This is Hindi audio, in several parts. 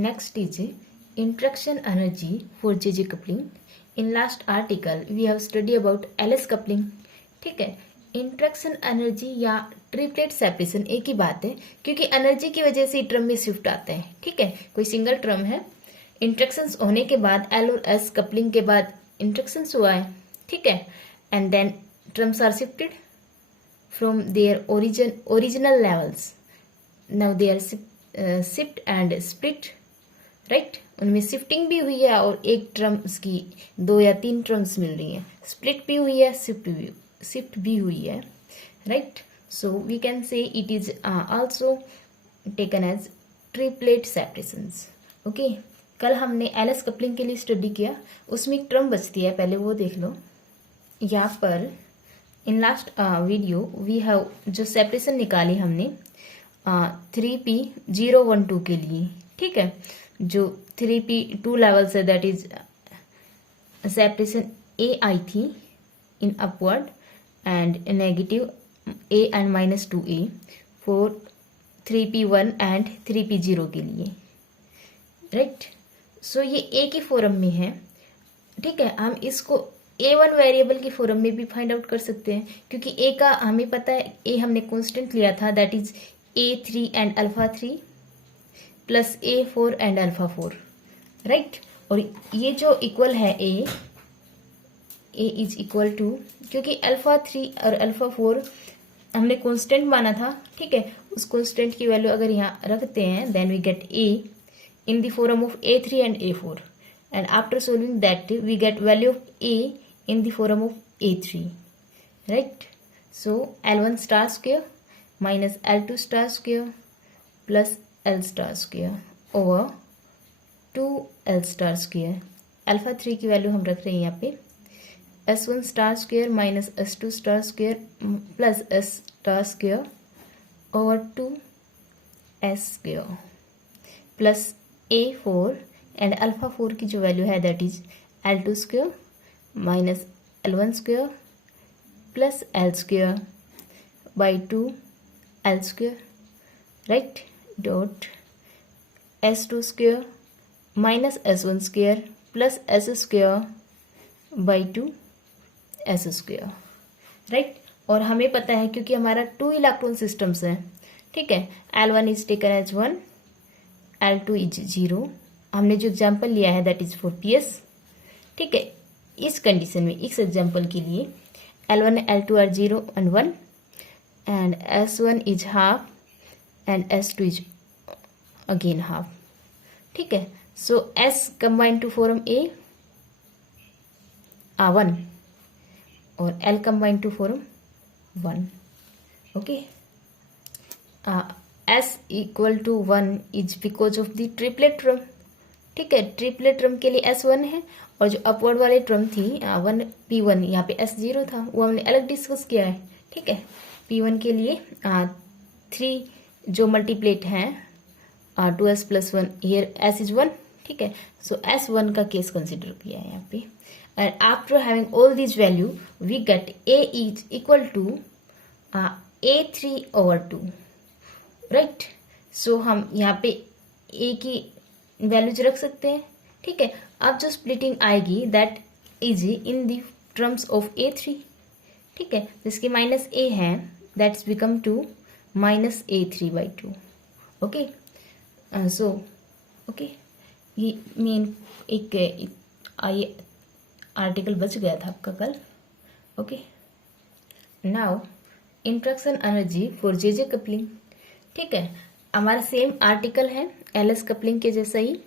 Next is interaction energy for JJ coupling. In last article we have studied about LS coupling. ठीक है, इंट्रैक्शन एनर्जी या ट्रिपलेट सेपरेशन एक ही बात है, क्योंकि एनर्जी की वजह से ट्रम में शिफ्ट आता है. ठीक है, कोई सिंगल ट्रम है, इंट्रैक्शंस होने के बाद एल और एस कपलिंग के बाद इंट्रैक्शंस हुआ है. ठीक है, and then terms are shifted from their original levels. Now they are shift and split. Right, उनमें शिफ्टिंग भी हुई है और एक ट्रम्स की 2 या 3 ट्रम्स मिल रही हैं. स्प्लिट भी हुई है, शिफ्ट भी हुई है. Right, so we can say it is also taken as triplet separations. Okay, कल हमने एलएस कपलिंग के लिए स्टडी किया, उसमें एक ट्रम बचती है, पहले वो देख लो. यहाँ पर in last video we have जो सेपरेशन निकाली हमने 3p012 के लिए. ठीक है, जो 3p 2 लेवल्स है, दैट इज सेपरेशन ए आई थी in upward and negative a and -2a for 3p1 and 3p0 के लिए. राइट, सो ये a की फॉर्म में है. ठीक है, हम इसको a1 वेरिएबल की फॉर्म में भी फाइंड आउट कर सकते हैं, क्योंकि a का हमें पता है, a हमने कांस्टेंट लिया था, that is a3 and alpha 3 plus a4 and alpha 4. Right, और ये जो इक्वल है a इज इक्वल टू, क्योंकि अल्फा 3 और अल्फा 4 हमने कांस्टेंट माना था. ठीक है, उस कांस्टेंट की वैल्यू अगर यहाँ रखते हैं, then we get a in the form of a3 and a4, and after solving that we get value of a in the form of a3. Right, so L1 star square minus L2 star square plus L star square over 2L star square. Alpha 3 की वैल्यू हम रख रहे हैं यहाँ पे S1 star square minus S2 star square plus S star square over 2S square plus A4 and alpha 4 की जो वैल्यू है, that is L2 square minus L1 square plus L square by 2L square. Right, dot S2 square minus S1 square plus S square by 2S square. Right, और हमें पता है, क्योंकि हमारा 2 इलेक्ट्रॉन सिस्टम्स है. ठीक है, L1 is taken as 1, L2 is 0. हमने जो एग्जाम्पल लिया है, दैट इज फॉर PS. ठीक है, इस कंडीशन में, इस एग्जाम्पल के लिए L1 L2 are 0 and 1 and S1 is half and S2 is again half. ठीक है, so S combine to form A 1 और L combine to form 1. Okay, S equal to 1 is because of the triplet term. ठीक है, ट्रिपलेट ट्रम के लिए S1 है, और जो अपवर्ड वाले ट्रम थी 1p1, यहाँ पे S0 था, वो हमने अलग डिस्कस किया है. ठीक है, p1 के लिए 3 जो मल्टीप्लेट हैं 2s plus 1, here S is 1. ठीक है, सो S1 का केस कंसिडर किया है यहाँ पे. And after having all these value, we get A is equal to A3 over 2. Right? So हम यहाँ पे A की वैल्यूज रख सकते हैं. ठीक है, अब जो स्प्लिटिंग आएगी, that is in the terms of A3. ठीक है, जिसके माइनस A है, that's become to minus A3 by 2. Okay, so okay, ये मेन एक आर्टिकल बच गया था आपका कल. Okay, now interaction energy for JJ coupling. ठीक है, हमारा सेम आर्टिकल है एलएस कपलिंग के जैसा ही.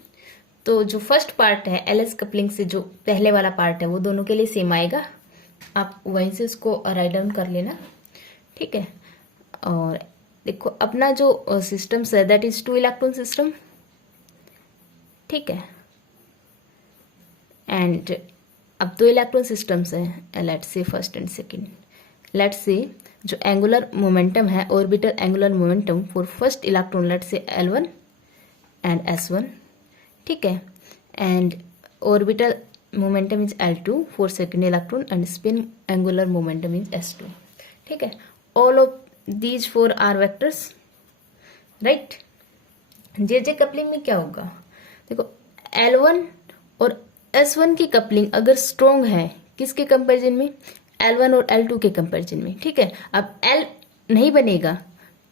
तो जो फर्स्ट पार्ट है एलएस कपलिंग से, जो पहले वाला पार्ट है, वो दोनों के लिए सेम आएगा. आप वहीं से उसको राइट डाउन कर लेना. ठीक है, और देखो अपना जो सिस्टम्स है, दैट इज 2 इलेक्ट्रॉन सिस्टम. ठीक है, एंड अब 2 इलेक्ट्रॉन सिस्टम्स हैं, let's say first and second. Let's say जो एंगुलर मोमेंटम है, orbital angular momentum for first electron, let's say L1 and S1. ठीक है, and orbital momentum is L2 for second electron and spin angular momentum is S2. ठीक है, all of these 4 are vectors. Right, J coupling में क्या होगा, देखो L1 और S1 की कपलिंग अगर स्ट्रोंग है किसके कंपैरिजन में, L1 और L2 के कंपैरिजन में, ठीक है। अब L नहीं बनेगा,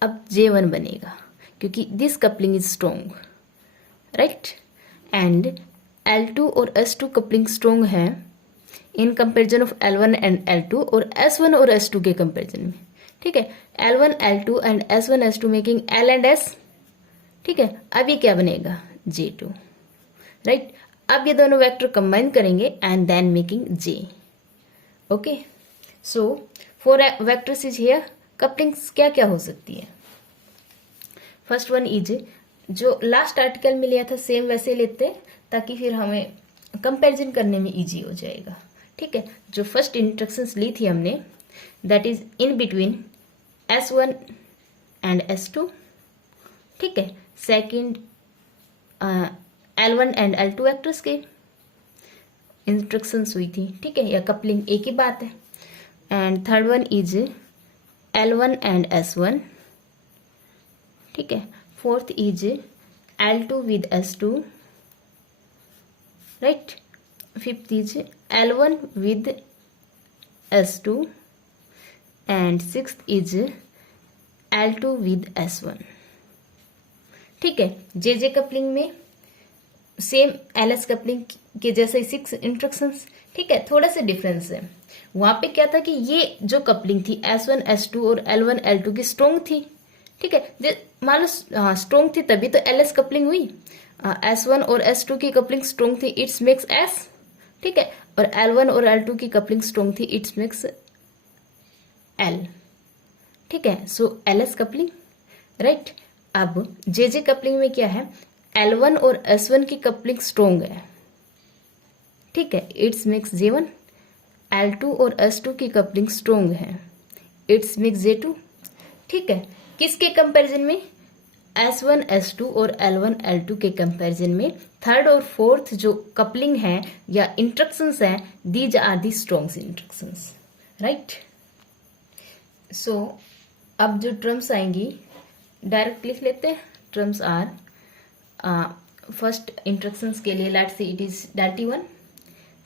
अब J1 बनेगा क्योंकि this coupling is strong, right. And L2 और S2 कपलिंग स्ट्रोंग है in comparison of L1 and L2 और S1 और S2 के कंपैरिजन में, ठीक है। L1 L2 and S1 S2 making L and S, ठीक है। अब ये क्या बनेगा, J2, राइट। अब ये दोनों वेक्टर कंबाइन करेंगे and then making J, okay. So four vectors is here, couplings क्या क्या हो सकती है। फर्स्ट वन इज, जो लास्ट आर्टिकल में लिया था सेम वैसे लेते हैं ताकि फिर हमें कंपैरिजन करने में इजी हो जाएगा, ठीक है। जो फर्स्ट इंस्ट्रक्शंस ली थी हमने, that is in between S1 and S2, ठीक है। Second L1 and L2 vectors के इंस्ट्रक्शंस हुई थी, ठीक है, या कपलिंग एक ही बात है। And third one is L1 and S1, ठीक है। Fourth is L2 with S2, right. Fifth is L1 with S2 and sixth is L2 with S1, ठीक है। जे कपलिंग में सेम LS कपलिंग के जैसे 6 इंस्ट्रक्शंस, ठीक है। थोड़ा सा डिफरेंस है, वहां पे क्या था कि ये जो कपलिंग थी S1 S2 और L1 L2 की स्ट्रोंग थी, ठीक है। मान लो स्ट्रोंग थी तभी तो LS कपलिंग हुई। S1 और S2 की कपलिंग स्ट्रोंग थी, इट्स मेक्स S, ठीक है। और L1 और L2 की कपलिंग स्ट्रोंग थी, इट्स मेक्स L, ठीक है। सो LS कपलिंग, राइट। अब जे कपलिंग में क्या है, L1 और S1 की कपलिंग स्ट्रोंग है, ठीक है, इट्स मेक्स J1। L2 और S2 की कपलिंग स्ट्रोंग है, इट्स मेक्स J2, ठीक है। किसके कंपैरिजन में, S1 S2 और L1 L2 के कंपैरिजन में थर्ड और फोर्थ जो कपलिंग है या इंस्ट्रक्शंस है, these are the strong instructions, right. So अब जो टर्म्स आएंगी डायरेक्ट लिख लेते हैं। टर्म्स आर, फर्स्ट इंस्ट्रक्शंस के लिए let's say it is del T1,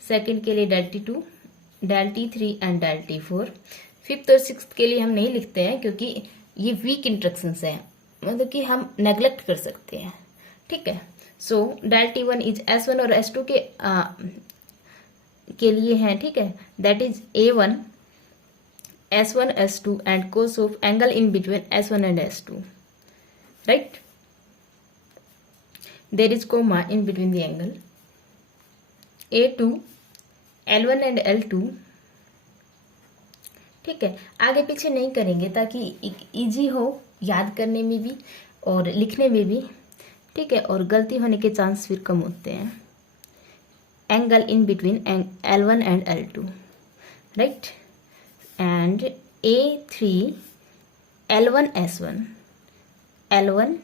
second के लिए del T2, del T3 and del T4। Fifth और सिक्स्थ के लिए हम नहीं लिखते हैं क्योंकि ये वीक इंस्ट्रक्शंस हैं, मतलब कि हम नेग्लेक्ट कर सकते हैं, ठीक है। सो del T1 इज S1 और S2 के लिए है, ठीक है। That is A1 S1 S2 and cos of angle in between S1 and S2, right? There is comma in between the angle A2 L1 and L2, ठीक है। आगे पीछे नहीं करेंगे ताकि इजी हो याद करने में भी और लिखने में भी, ठीक है, और गलती होने के चांस फिर कम होते हैं। Angle in between L1 and L2, right. And A3 L1 S1, L1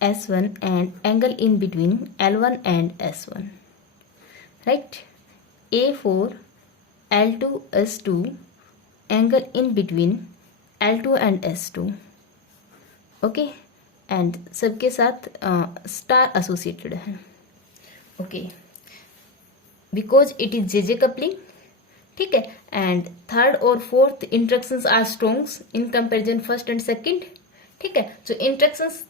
S1 and angle in between L1 and S1, right. A4 L2 S2, angle in between L2 and S2, okay, and सबके साथ स्टार एसोसिएटेड है, okay, because it is JJ coupling, ठीक है। एंड थर्ड और fourth instructions are strongs in comparison first and second, ठीक है। So instructions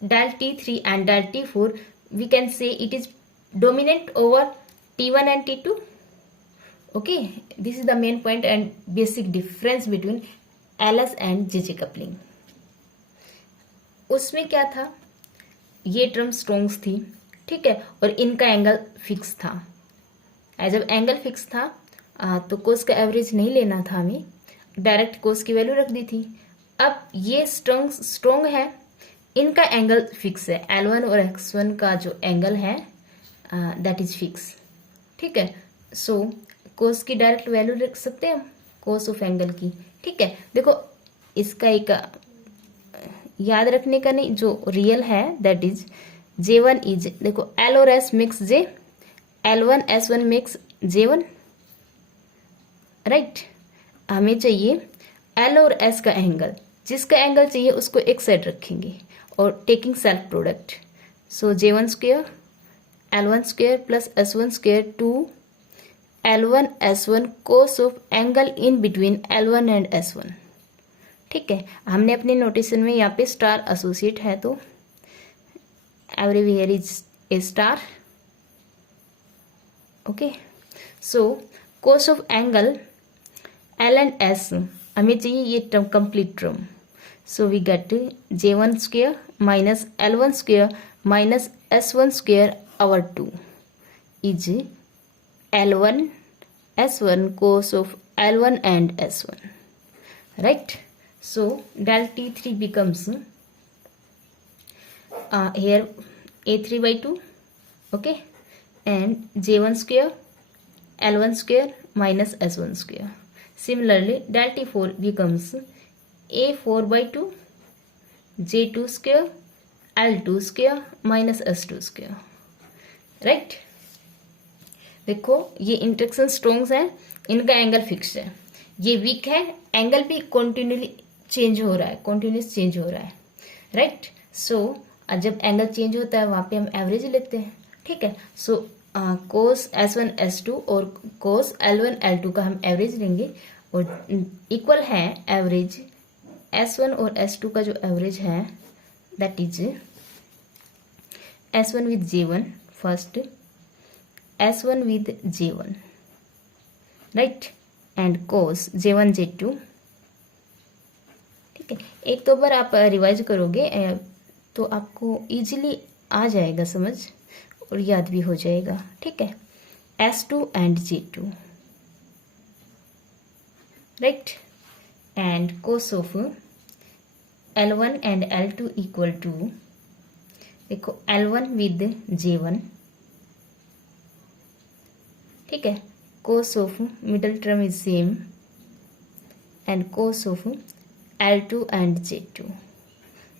del T3 and del T4 we can say it is dominant over T1 and T2, okay. This is the main point and basic difference between LS and JJ coupling. उसमें क्या था, ये टर्म स्ट्रॉन्ग्स थी, ठीक है, और इनका एंगल फिक्स था। जब एंगल फिक्स था तो कोस का एवरेज नहीं लेना था, हमें डायरेक्ट कोस की वैल्यू रख दी थी। अब ये स्ट्रॉन्ग है, इनका एंगल फिक्स है, L1 और X1 का जो एंगल है दैट इज फिक्स, ठीक है। सो कोस की डायरेक्ट वैल्यू रख सकते हैं हम, कोस ऑफ एंगल की, ठीक है। देखो इसका एक याद रखने का नहीं, जो रियल है दैट इज J1 इज, देखो L और S mix J, L1 S1 mix J1, right. हमें चाहिए L और S का एंगल, जिसका एंगल चाहिए उसको एक साइड रखेंगे और taking self product, so J1 square L1 square plus S1 square to L1 S1 cos of angle in between L1 and S1। ठीक है, हमने अपने नोटेशन में यहाँ पे स्टार एसोसिएट है तो everywhere is a star. Okay, so cos of angle L and S हमें चाहिए ये term complete term. So we get J1 square minus L1 square minus S1 square over 2 is L1 S1 cos of L1 and S1, right? So del T3 becomes here A3 by 2, okay, and J1 square L1 square minus S1 square. Similarly, del T4 becomes A4 by 2 J2 square L2 square minus S2 square, right? देखो ये इंटरेक्शन स्ट्रॉन्ग्स है, इनका एंगल फिक्स है, ये वीक है, एंगल भी कॉन्टिन्यूसली चेंज हो रहा है, कॉन्टिन्यूस चेंज हो रहा है, राइट। सो जब एंगल चेंज होता है वहां पे हम एवरेज लेते हैं। ठीक है, सो कोस S1 S2 और कोस L1 L2 का हम एवरेज लेंगे और इक्वल है एवरेज S1 और S2 का जो एवरेज है that is S1 with J1 first, S1 with J1, right, and cos J1 J2। ठीक है, एक तो बार आप रिवाइज करोगे तो आपको इजीली आ जाएगा समझ और याद भी हो जाएगा। ठीक है, S2 and J2, right, and cos of L1 and L2 equal to, देखो L1 with J1, ठीक है, cos of middle term is same and cos of L2 and J2,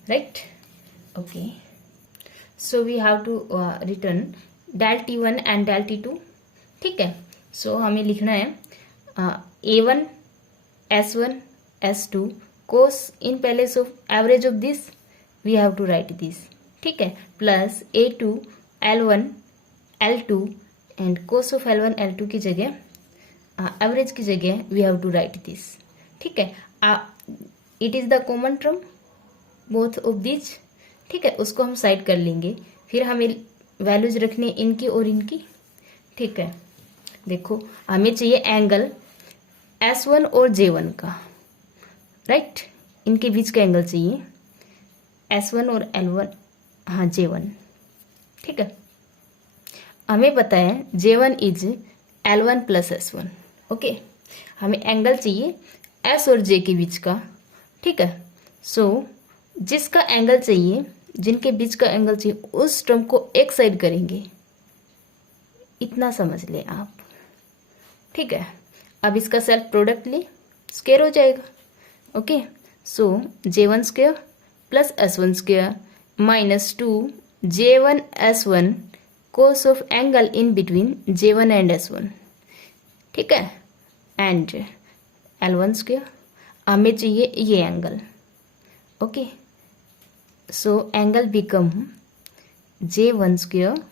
right. Okay, so we have to return del T1 and del T2। ठीक है, सो हमें लिखना है A1 S1 S2 cos in place of average of this we have to write this. ठीक है, plus A2 L1 L2 and cos of L1 L2 की जगह एवरेज की जगह we have to write this. ठीक है, it is the common term both of this. ठीक है, उसको हम साइड कर लेंगे, फिर हमें वैल्यूज रखने इनकी और इनकी। ठीक है, देखो हमें चाहिए एंगल S1 और J1 का, राइट, इनके बीच का एंगल चाहिए S1 और L1, हाँ J1। ठीक है, हमें पता है J1 is L1 plus S1। Okay, हमें एंगल चाहिए S और J के बीच का। ठीक है, सो जिसका एंगल चाहिए, जिनके बीच का एंगल चाहिए, उस टर्म को एक साइड करेंगे, इतना समझ ले आप। ठीक है, अब इसका सेल्फ प्रोडक्ट ले, स्क्वायर हो जाएगा। Okay, so J1 square plus S1 square minus 2 J1 S1 cos of angle in between J1 and S1। ठीक है, एंड L1 स्क्वायर हमें चाहिए ये angle. Okay, so angle become J1 square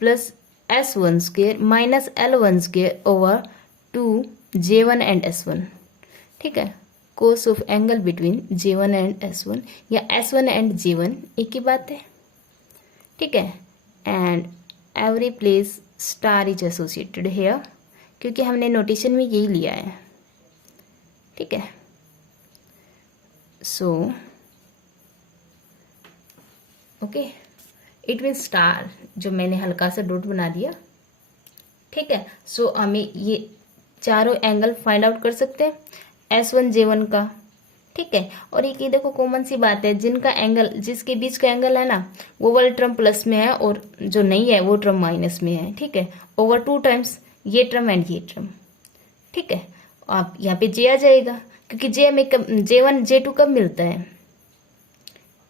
plus S1 square minus L1 square over 2 J1 and S1। ठीक है, cos of angle between J1 and S1 या S1 एंड J1 एक ही बात है। ठीक है, and every place star is associated here, क्योंकि हमने नोटेशन में यही लिया है। ठीक है, so okay, it mean star जो मैंने हल्का सा डॉट बना दिया। ठीक है, सो हमें ये चारों एंगल फाइंड आउट कर सकते हैं S1 J1 का। ठीक है, और ये देखो कॉमन सी बात है, जिनका एंगल, जिसके बीच का एंगल है ना, वो वाला टर्म प्लस में है और जो नहीं है वो टर्म माइनस में है। ठीक है, ओवर 2 टाइम्स ये टर्म एंड ये टर्म। ठीक है, आप यहाँ पे J आ जाएगा, क्योंकि J में कब J1 J2 कब मिलता है,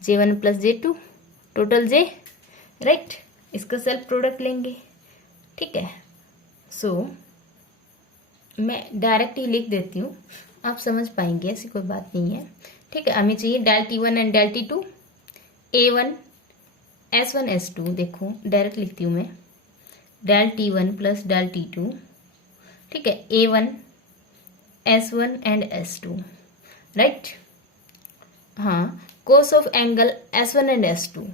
J1 plus J2 total J, right. इसका सेल्फ प्रोडक्ट लेंगे। ठीक है, सो मैं डायरेक्ट ही लिख देती हूँ, आप समझ पाएंगे, ऐसी कोई बात नहीं है। ठीक है, हमें चाहिए del T1 and del T2 A1 S1 S2। देखो डायरेक्ट लिखती हूँ मैं, del T1 plus del T2, ठीक है, A1 S1 and S2, right. हाँ, कोस of angle S1 and S2,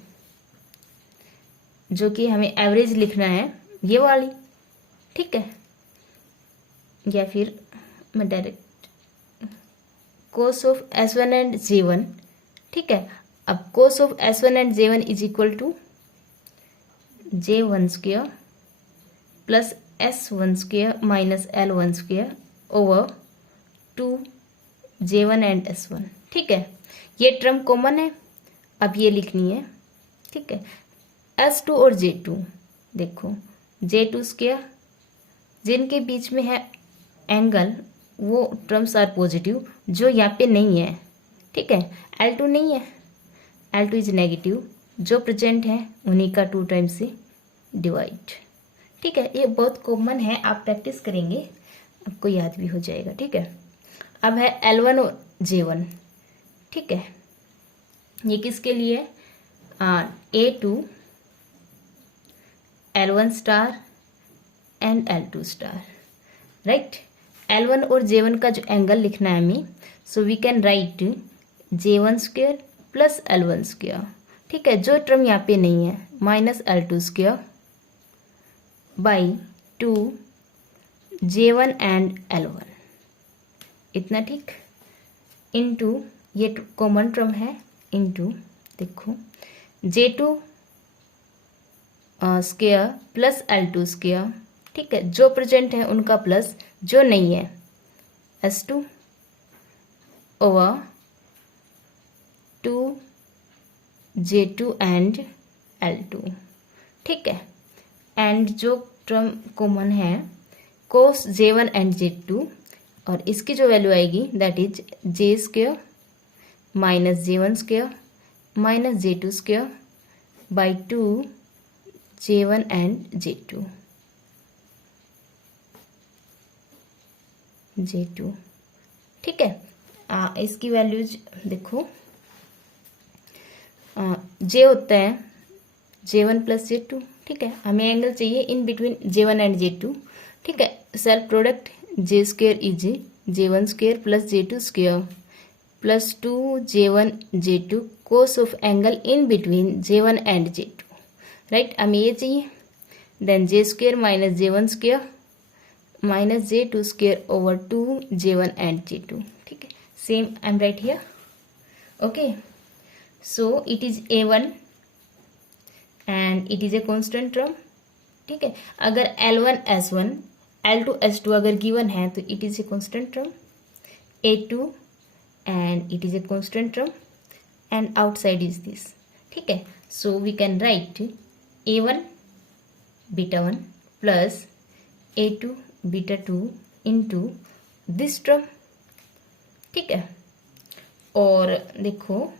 जो कि हमें एवरेज लिखना है, ये वाली, ठीक है, या फिर मैं direct cos of S1 and J1, ठीक है। अब cos of S1 and J1 is equal to J1 square plus S1 square minus L1 square over 2 J1 and S1, ठीक है। ये टर्म कॉमन है, अब ये लिखनी है, ठीक है। S2 और J2, देखो J2 स्क्वायर, जिनके बीच में है एंगल वो टर्म्स आर पॉजिटिव, जो यहाँ पे नहीं है, ठीक है। L2 नहीं है, L2 इज नेगेटिव, जो प्रेजेंट है उन्हीं का 2 टाइम्स से डिवाइड, ठीक है। ये बहुत कॉमन है, आप प्रैक्टिस करेंगे आपको याद भी हो जाएगा, ठीक है। अब है L1 और J1, ठीक है। ये किसके लिए? A2 L1 star and L2 star, right. L1 और J1 का जो एंगल लिखना है हमें, so we can write J1 square plus L1 square, ठीक है। जो टर्म यहाँ पे नहीं है, minus L2 square by 2 J1 and L1, इतना, ठीक। इनटू ये कॉमन टर्म है, इनटू देखो J2 square plus L2 square, ठीक है। जो प्रेजेंट है उनका प्लस, जो नहीं है S2 over 2 J2 and L2, ठीक है। एंड जो टर्म कॉमन है कोस J1 एंड J2, और इसकी जो वैल्यू आएगी that is J square minus J1 square minus J2 square by 2 J1 and J2, ठीक है। इसकी वैल्यूज देखो, J होता है J1 प्लस J2, ठीक है। हमें एंगल चाहिए इन बिटवीन J1 एंड J2, ठीक है। Self product J square is J1 square plus J2 square plus 2 J1 J2 cos of angle in between J1 and J2, right. हमें ये चाहिए, then J square minus J1 square minus J2 square over 2 J1 and J2, ठीक है। Same I am right here, okay. So it is A1 and it is a constant term, ठीक है। अगर L1 S1 L2 S2 अगर गिवन है तो it is a constant term, A2 and it is a constant term and outside is this, ठीक है। So we can write A1 beta 1 plus A2 beta 2 into this term, ठीक है। और देखो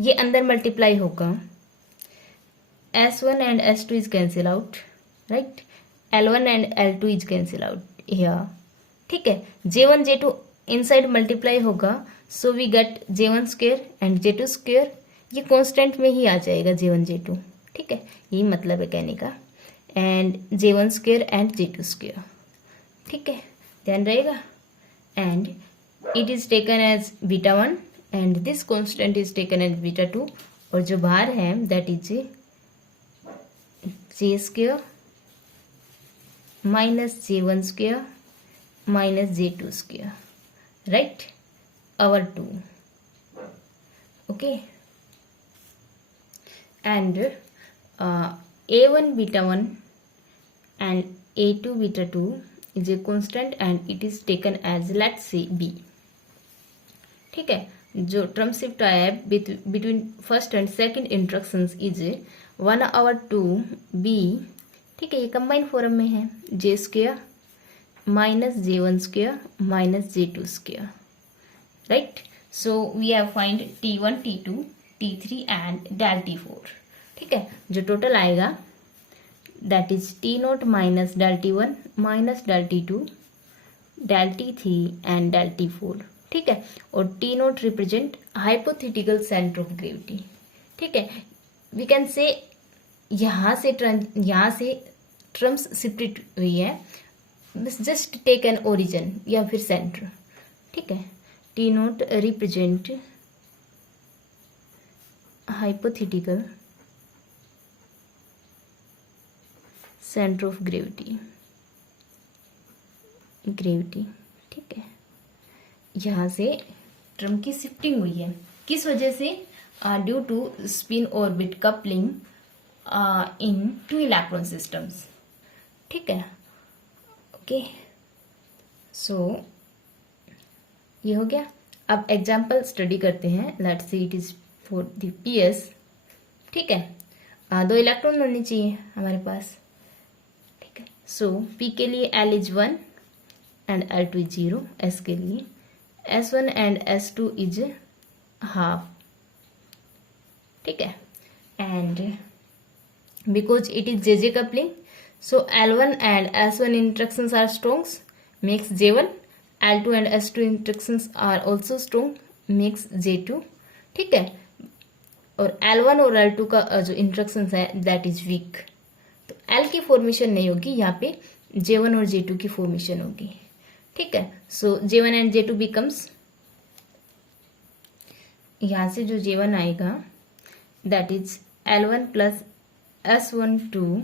ये अंदर मल्टीप्लाई होगा, S1 and S2 is cancel out, right? L1 and L2 is cancel out here, ठीक है। J1 J2 इनसाइड मल्टीप्लाई होगा, so we get J1 square and J2 square, ये कांस्टेंट में ही आ जाएगा J1 J2, ठीक है। यही मतलब है कहने का, and J1 square and J2 square, ठीक है, ध्यान रहेगा। And it is taken as beta 1 and this constant is taken as beta 2, और जो बाहर है that is J square minus J1 square minus J2 square, right, over 2, okay. And A1 beta 1 and A2 beta 2 is a constant and it is taken as let's say B, ठीक है। जो टर्म शिफ्ट आया है between first and second instructions is 1/2 B, ठीक है। ये कंबाइंड फॉर्म में है, J square minus J1 square minus J2 square, right. So we have find T1 T2 T3 and del T4, ठीक है। जो टोटल आएगा that is T0 minus del T1 minus del T2 del T3 and del T4, ठीक है। और T0 represent hypothetical centre of gravity, ठीक है। वी कैन से यहाँ से टर्म्स शिफ्टेड हुई है, जस्ट टेक एन ओरिजिन या फिर सेंटर, ठीक है। T note represent hypothetical centre of gravity, ठीक है। यहाँ से टर्म की शिफ्टिंग हुई है, किस वजह से? Due to spin orbit coupling in two electron systems, ठीक है। ओके, सो ये हो गया। अब एग्जाम्पल स्टडी करते हैं। Let's see it is for the PS, ठीक है। 2 इलेक्ट्रॉन होने चाहिए हमारे पास, ठीक है। सो पी के लिए L is 1 and L2 is 0, S के लिए S1 and S2 is half, ठीक है। And because it is JJ coupling, so L1 and S1 interactions are strong, makes J1, L2 and S2 interactions are also strong, makes J2, ठीक है। और L1 और L2 का जो इंट्रैक्शन है दैट इज वीक, तो L की फॉर्मेशन नहीं होगी, यहाँ पे J1 और J2 की फॉर्मेशन होगी, ठीक है। सो J1 एंड J2 बिकम्स, यहाँ से जो J1 आएगा that is L1 plus S1 to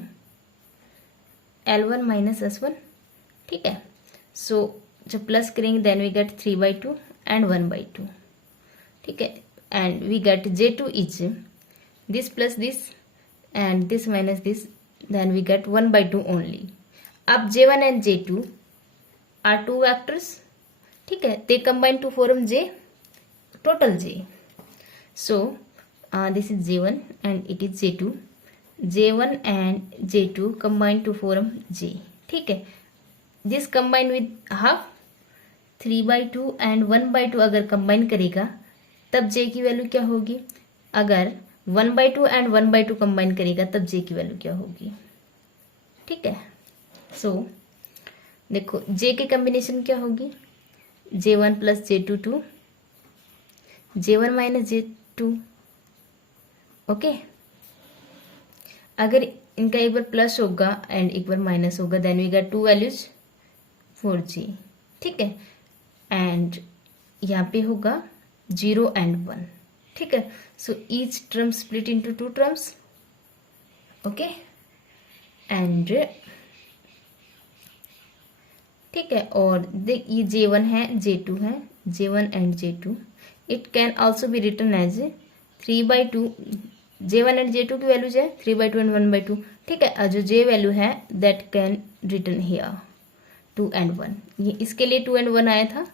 L1 minus S1, ठीक है। सो जब प्लस करेंगे देन वी गेट 3/2 एंड 1/2, ठीक है। And we get J2 is this plus this and this minus this, then we get 1/2 only. अब J1 and J2 are 2 vectors, ठीक है, they combine to form J, total J। So this is J1 and it is J2, J1 and J2 combine to form J, ठीक है। this combine with half, 3/2 and 1/2 अगर कंबाइन करेगा तब J की वैल्यू क्या होगी? अगर 1/2 एंड 1/2 कंबाइन करेगा तब J की वैल्यू क्या होगी, ठीक है। सो देखो J की कॉम्बिनेशन क्या होगी? J1 plus J2 to J1 minus J2, okay. अगर इनका एक बार प्लस होगा एंड एक बार माइनस होगा then we get 2 values for J, ठीक है। एंड यहाँ पे होगा 0 एंड 1, ठीक है। So each term split into 2 terms, okay. And ठीक है, और ये J1 है, J2 है, J1 and J2, it can also be written as 3/2, J1 and J2 की वैल्यूज है 3/2 एंड 1/2, ठीक है। जो J वैल्यू है that can written here 2 and 1, ये इसके लिए 2 एंड 1 आया था,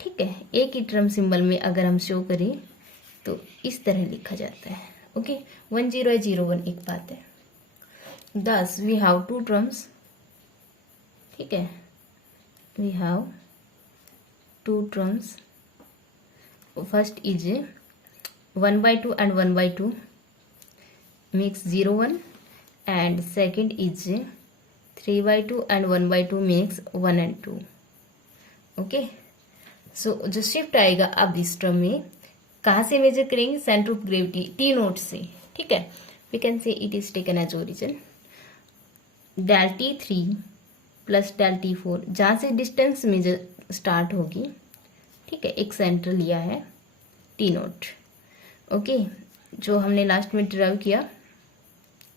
ठीक है। एक ही टर्म सिंबल में अगर हम शो करें तो इस तरह लिखा जाता है, ओके। 1 0 है 0 1 एक बात है। thus वी हैव 2 टर्म्स, ठीक है, we have 2 terms. First is 1/2 and 1/2 makes 0 1, and second is 3/2 and 1/2 makes 1 and 2, okay. So जो शिफ्ट आएगा अब इस टर्म में कहाँ से मेजर करेंगे? Centre of gravity T note से, ठीक है। We can say it is taken as origin del T3 plus del T4, जहाँ से डिस्टेंस मेजर स्टार्ट होगी, ठीक है। एक सेंटर लिया है टी नोट, ओके, जो हमने लास्ट में ड्राइव किया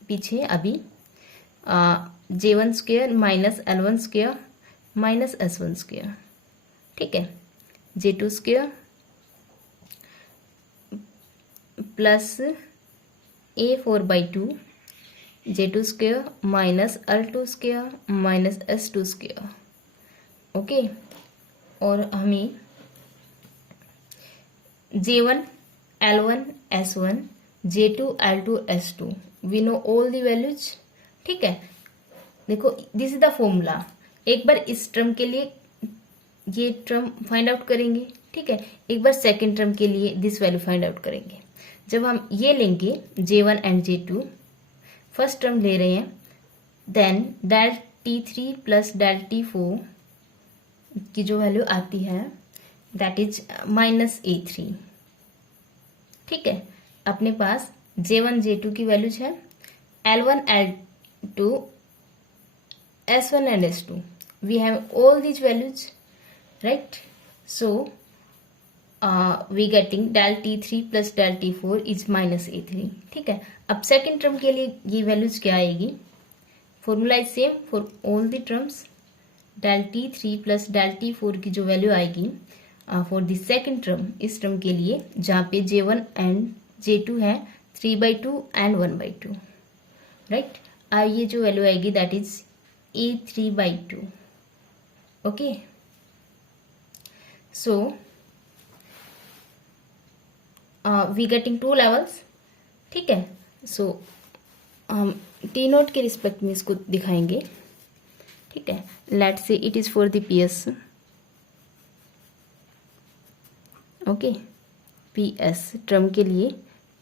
पीछे अभी, J1 square minus L1 square minus S1 square, ठीक है। J2 square plus A4/2 J2 square minus L2 square minus S2 square, okay. और हमें J1 L1 S1 J2 L2 S2 we know all the values, ठीक है। देखो दिस इज द फॉर्मूला। एक बार इस टर्म के लिए ये टर्म फाइंड आउट करेंगे, ठीक है। एक बार सेकेंड टर्म के लिए दिस वैल्यू फाइंड आउट करेंगे। जब हम ये लेंगे J1 and J2, first term ले रहे हैं, then del T3 plus del T4 की जो वैल्यू आती है दैट इज माइनस A3, ठीक है। अपने पास J1 J2 की वैल्यूज है L1, L2, S1 and S2. We have all these values, right? So we getting del T3 plus del T4 is minus A3. ठीक है, अब सेकेंड टर्म के लिए ये वैल्यूज क्या आएगी? Formula is same for all the terms. del T3 plus del T4 की जो वैल्यू आएगी फॉर द सेकेंड टर्म, इस टर्म के लिए जहाँ पे J1 एंड J2 है 3/2 एंड 1/2, राइट. ये जो वैल्यू आएगी that is A3/2. Okay, so we getting two levels. ठीक है, सो हम टी नोट के रिस्पेक्ट में इसको दिखाएंगे. ठीक है, लेट से it is for the PS. Okay, PS term के लिए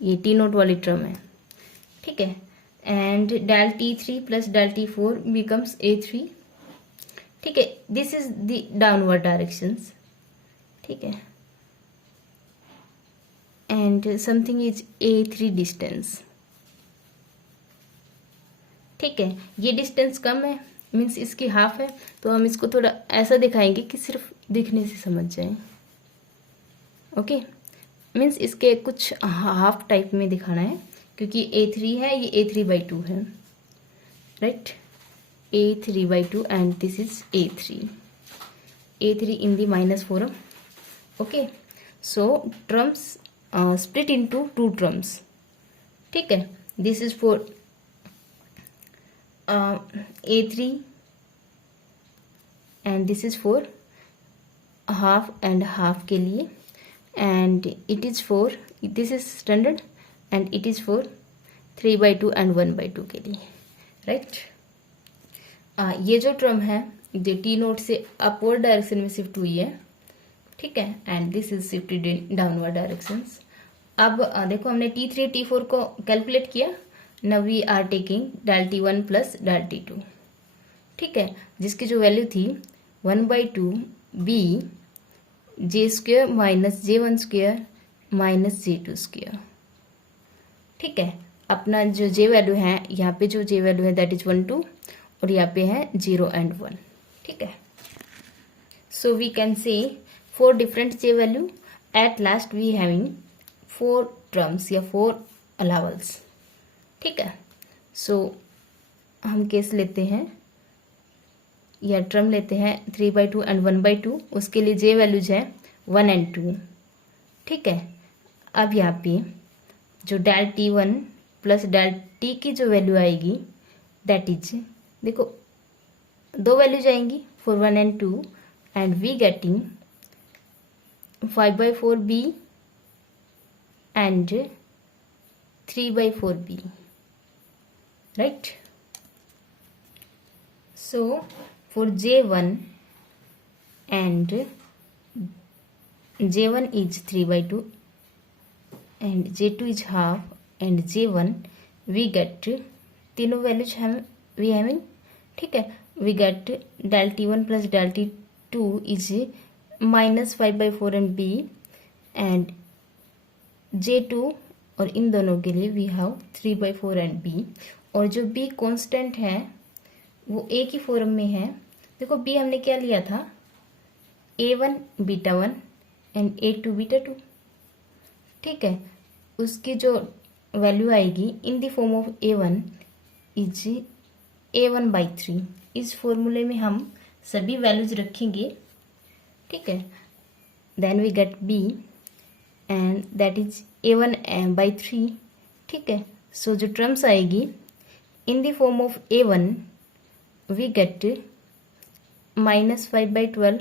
ये टी नोट वाली टर्म है. ठीक है, and del T3 plus del T4 becomes A3. ठीक है, this is the downward directions. ठीक है, and something is A3 distance. ठीक है, ये डिस्टेंस कम है, मीन्स इसकी हाफ है, तो हम इसको थोड़ा ऐसा दिखाएंगे कि सिर्फ दिखने से समझ जाए. ओके, मीन्स इसके कुछ हाफ टाइप में दिखाना है, क्योंकि A3 है, ये A3/2 है, right. A3/2 and this is A3 in the minus form. Okay, so terms split into two terms. ठीक है, this is for A3 and this is for half and half के लिए, and it is for this is standard and it is for 3/2 and 1/2 के लिए, राइट. ये जो टर्म है जो टी नोट से अपवर्ड डायरेक्शन में शिफ्ट हुई है. ठीक है, and this is shifted in downward directions. अब देखो हमने T3 T4 को कैलकुलेट किया. Now we are taking del T1 plus del T2. ठीक है, जिसकी जो वैल्यू थी 1/2 B J² minus J1² minus J2². ठीक है, अपना जो J वैल्यू है, यहाँ पे जो J वैल्यू है दैट इज 1 2, और यहाँ पे है 0 एंड 1. ठीक है, so we can say 4 different J value. At last we having 4 terms या 4 अलावल्स. ठीक है, सो हम केस लेते हैं या टर्म लेते हैं 3/2 एंड 1/2. उसके लिए J वैल्यूज है 1 एंड 2. ठीक है, अब यहाँ पे जो del T1 plus del T की जो वैल्यू आएगी दैट इज, देखो दो वैल्यूज आएंगी for 1 and 2, and we getting 5/4B and 3/4B, right. So for J1 and J1 is 3/2 and J2 is half and J1 we get तीनों वैल्यूज हम वी हैविंग. ठीक है, we get del T1 plus del T2 is minus 5/4 and B and J2, और इन दोनों के लिए वी हैव 3/4 एंड B. और जो B कांस्टेंट है वो A की फॉर्म में है. देखो B हमने क्या लिया था, A1 β1 एंड A2 β2. ठीक है, उसकी जो वैल्यू आएगी in the form of A1 is A1/3. इस फॉर्मूले में हम सभी वैल्यूज रखेंगे. ठीक है, then we get B and that is A1/3. ठीक है, सो जो टर्म्स आएगी in the form of A1 we get minus 5/12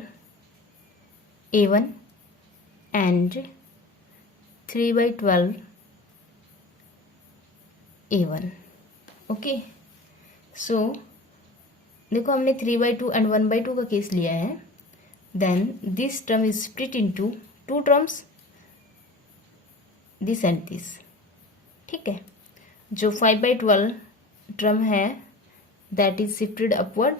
A1 and 3/12 A1. Okay, so देखो हमने 3/2 एंड 1/2 का केस लिया है. Then this term is split into two terms, this and this. ठीक है, जो 5/12 टर्म है दैट इज शिफ्टेड अपवर्ड.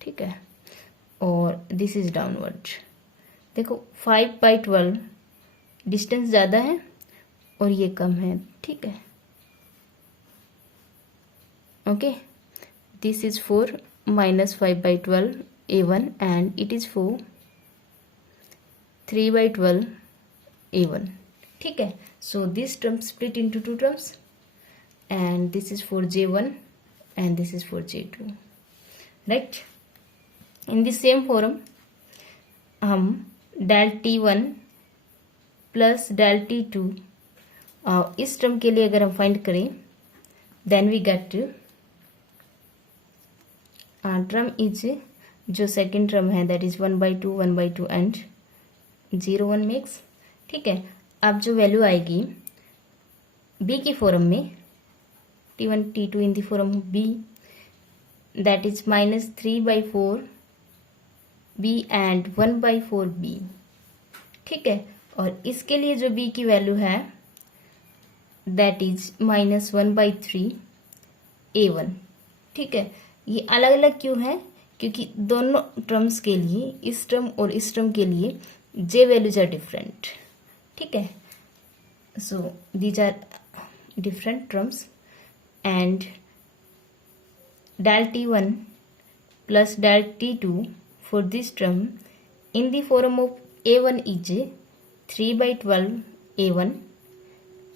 ठीक है, और दिस इज डाउनवर्ड. देखो 5/12 डिस्टेंस ज़्यादा है और ये कम है, ठीक है। Okay, this is for -5/12 A1 and it is for 3/12 A1, ठीक है। So this term split into two terms and this is for J1 and this is for J2, right? In the same forum हम del T1 plus del T2 इस टर्म के लिए अगर हम फाइंड करें then we get term is जो सेकेंड टर्म है दैट इज 1/2 1/2 एंड 0 1 मिक्स, ठीक है। अब जो वैल्यू आएगी बी की फॉरम में T1 T2 in the form B that is -3/4 b and 1/4 b, ठीक है। और इसके लिए जो b की वैल्यू है दैट इज -1/3 A1, ठीक है। ये अलग अलग क्यों है? क्योंकि दोनों टर्म्स के लिए, इस टर्म और इस टर्म के लिए j वैल्यूज आर डिफरेंट, ठीक है। So these are different terms and del T1 plus del T2 for this term in the form of A1 is 3/12 A1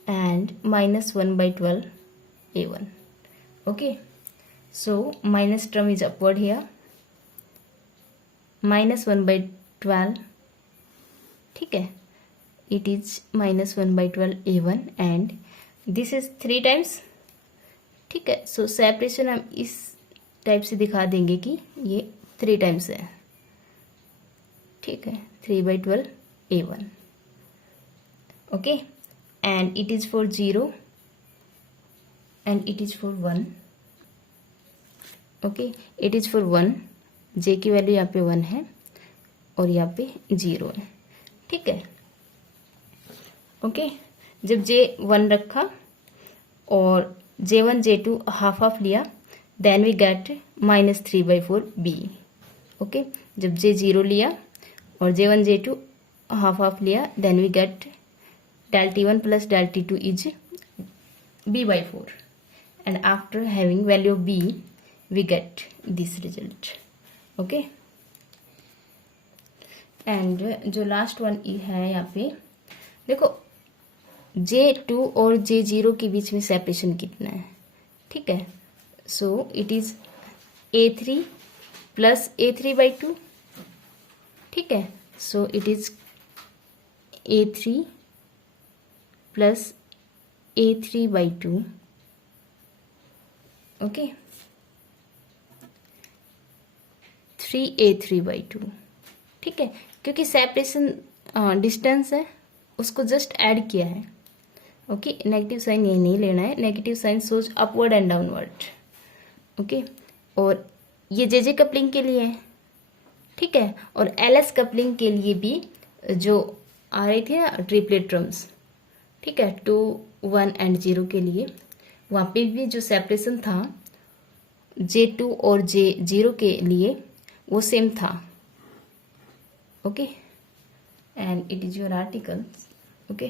and -1/12 A1. Okay, so minus term is upward here, -1/12, ठीक है। it is -1/12 A1 and this is 3 times, ठीक है। सो सेपरेशन हम इस टाइप से दिखा देंगे कि ये 3 टाइम्स है, ठीक है। 3/12 A1, okay. And it is for 0 and it is for 1, okay. It is for 1, जे की वैल्यू यहाँ पे 1 है और यहाँ पे 0 है, ठीक है। ओके, जब जे 1 रखा और J1 J2 हाफ हाफ लिया then we get -3/4 B, okay. जब J 0 लिया और J1 J2 हाफ हाफ लिया then we get del T1 plus del T2 is B/4 and after having value of B we get this result, okay। And जो लास्ट वन है यहाँ पे देखो J2 और J0 के बीच में सेपरेशन कितना है, ठीक है। सो it is A3 plus A3/2, ठीक है। सो it is A3 plus A3/2, okay, 3A3/2, ठीक है। क्योंकि सेपरेशन डिस्टेंस है उसको जस्ट ऐड किया है, ओके। नेगेटिव साइन ये नहीं लेना है, नेगेटिव साइन सोच अपवर्ड एंड डाउनवर्ड, ओके। और ये जे कपलिंग के लिए है, ठीक है। और LS कपलिंग के लिए भी जो आ रही थी ना ट्रिपलेट टर्म्स, ठीक है, 2 1 एंड 0 के लिए वहाँ पे भी जो सेपरेशन था J2 और J0 के लिए वो सेम था, okay. And it is your article, okay.